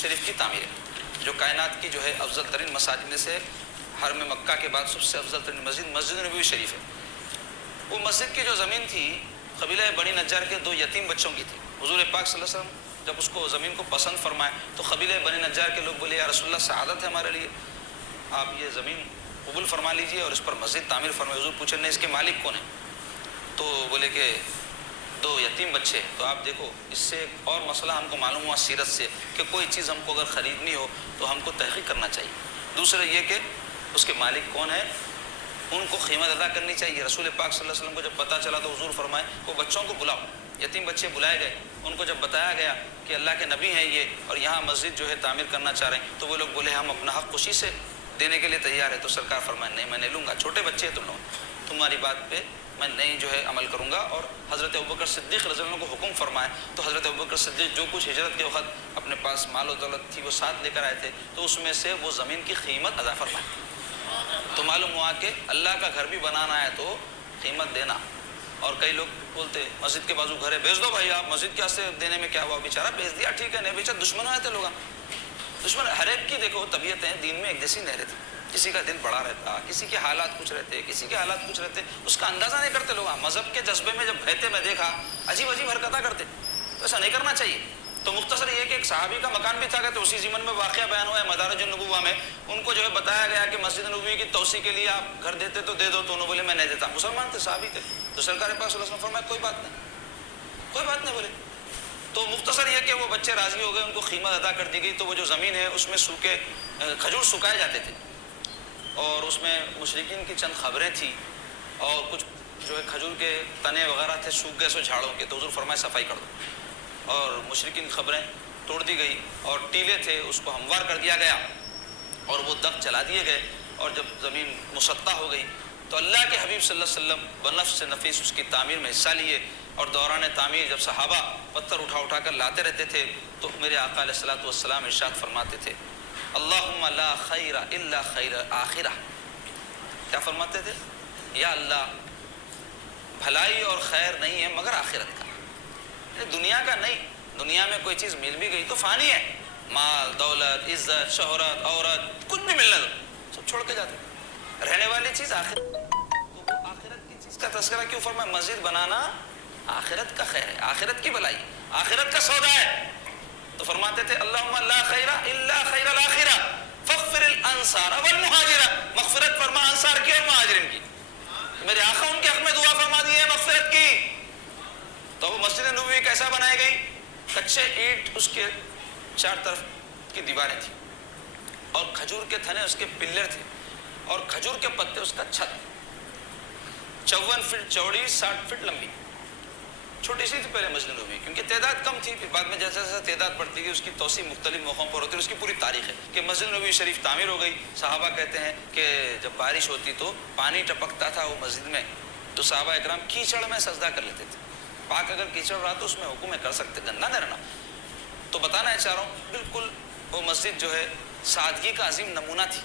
شریف کی تعمیر ہے، جو کائنات کی جو ہے افضل ترین مساجد میں سے حرم مکہ کے بعد سب سے افضل ترین مسجد مسجد نبوی شریف ہے۔ وہ مسجد کی جو زمین تھی قبیلہ بنی نجار کے 2 یتیم بچوں کی تھی۔ حضور پاک صلی اللہ علیہ وسلم جب اس کو زمین کو پسند فرمائے تو قبیلہ بنی نجار کے لوگ بولے یا رسول اللہ سعادت ہے ہمارے لیے، آپ یہ زمین قبول فرما لیجئے اور اس پر مسجد تعمیر فرمائے۔ حضور پوچھے نہیں اس کے مالک کون ہیں؟ تو بولے کہ 2 یتیم بچے۔ تو آپ دیکھو اس سے ایک اور مسئلہ ہم کو معلوم ہوا سیرت سے کہ کوئی چیز ہم کو اگر خریدنی ہو تو ہم کو تحقیق کرنا چاہیے۔ دوسرا یہ کہ اس کے مالک کون ہے، ان کو قیمت ادا کرنی چاہیے۔ رسول پاک صلی اللہ علیہ وسلم کو جب پتہ چلا تو حضور فرمائے وہ بچوں کو بلاؤ، یتیم بچے بلائے گئے، ان کو جب بتایا گیا کہ اللہ کے نبی ہیں یہ اور یہاں مسجد جو ہے تعمیر کرنا چاہ رہے ہیں، تو وہ لوگ بولے ہم اپنا حق خوشی سے دینے کے لیے تیار ہے۔ تو سرکار فرمائے نہیں میں نہیں لوں گا، چھوٹے بچے ہیں تم لوگ، تمہاری بات پہ میں نہیں جو ہے عمل کروں گا۔ اور حضرت ابوبکر صدیق رضی اللہ عنہ کو حکم فرمائے تو حضرت ابوبکر صدیق جو کچھ ہجرت کے وقت اپنے پاس مال و دولت تھی وہ ساتھ لے کر آئے تھے، تو اس میں سے وہ زمین کی قیمت ادا فرمائے۔ تو معلوم ہوا کہ اللہ کا گھر بھی بنانا ہے تو قیمت دینا۔ اور کئی لوگ بولتے مسجد کے بازو گھر ہے بیچ دو بھائی، آپ مسجد کے واسطے دینے میں کیا ہوا، بیچارہ بیچ دیا ٹھیک ہے، نہیں بیچا دشمن ہوئے تھے لوگ۔ دشمن ہر ایک کی دیکھو طبیعتیں دین میں ایک جیسی نہیں رہتی، کسی کا دل بڑا رہتا، کسی کے حالات کچھ رہتے، کسی کے حالات کچھ رہتے، اس کا اندازہ نہیں کرتے لوگ۔ مذہب کے جذبے میں جب بہتے میں دیکھا عجیب عجیب حرکتیں کرتے، تو ایسا نہیں کرنا چاہیے۔ تو مختصر یہ کہ ایک صحابی کا مکان بھی تھا کہ تو اسی ضمن میں واقعہ بیان ہوا ہے مدارج النبوہ میں، ان کو جو ہے بتایا گیا کہ مسجد نبوی کی توسیع کے لیے آپ گھر دیتے تو دے دو، تو انہوں بولے میں نہیں دیتا، مسلمان تھے صحابی تھے۔ تو سرکار پاک صلی اللہ علیہ وسلم فرمایا کوئی بات نہیں، کوئی بات نہیں بولے۔ تو مختصر یہ کہ وہ بچے راضی ہو گئے، ان کو قیمت ادا کر دی گئی۔ تو وہ جو زمین ہے اس میں سوکھے کھجور سکھائے جاتے تھے اور اس میں مشرکین کی چند خبریں تھیں اور کچھ جو ہے کھجور کے تنے وغیرہ تھے سوکھ گئے سو جھاڑوں کے، تو حضور فرمائے صفائی کر دو، اور مشرکین کی خبریں توڑ دی گئی اور ٹیلے تھے اس کو ہموار کر دیا گیا اور وہ دغ جلا دیے گئے۔ اور جب زمین مسطح ہو گئی تو اللہ کے حبیب صلی اللہ علیہ وسلم بنفس نفیس اس کی تعمیر میں حصہ لیے، اور دوران تعمیر جب صحابہ پتھر اٹھا اٹھا کر لاتے رہتے تھے تو میرے آقا علیہ الصلوۃ والسلام ارشاد فرماتے تھے اللہم لا خیر الا خیر آخرہ۔ کیا فرماتے تھے؟ یا اللہ بھلائی اور خیر نہیں ہے مگر آخرت کا، دنیا کا نہیں۔ دنیا میں کوئی چیز مل بھی گئی تو فانی ہے، مال دولت عزت شہرت عورت کچھ بھی ملنے دو سب چھوڑ کے جاتے، رہنے والی چیز آخرت۔ تو وہ آخرت کی چیز کا تذکرہ کیوں فرمایا؟ مسجد بنانا آخرت کا خیر ہے، آخرت کی بھلائی، آخرت کا سودا ہے۔ تو فرماتے تھے اللہم لا خیر الا خیر الاخرہ فاغفر الانصار والمہاجرہ، مغفرت فرما انصار کی اور مہاجرین کی۔ میرے آقا ان کے حق میں دعا فرما دی ہے مغفرت کی۔ تو وہ مسجد نبوی کیسا بنائی گئی؟ کچے اینٹ اس کے 4 طرف کی دیواریں تھیں اور کھجور کے تھنے اس کے پلر تھے اور کھجور کے پتے اس کا چھت، 54 فٹ چوڑی 60 فٹ لمبی، چھوٹی سی تھی پہلے مسجد نبوی کیونکہ تعداد کم تھی، پھر بعد میں جیسے جیسے تعداد بڑھتی گئی اس کی توسیع مختلف موقعوں پر ہوتی ہے۔ اس کی پوری تاریخ ہے کہ مسجد نبوی شریف تعمیر ہو گئی۔ صحابہ کہتے ہیں کہ جب بارش ہوتی تو پانی ٹپکتا تھا وہ مسجد میں، تو صحابہ اکرام کیچڑ میں سجدہ کر لیتے تھے۔ پاک اگر کیچڑ رہا تو اس میں حکم ہے کر سکتے، گندا نہیں رہنا۔ تو بتانا چاہ رہا ہوں بالکل وہ مسجد جو ہے سادگی کا عظیم نمونہ تھی۔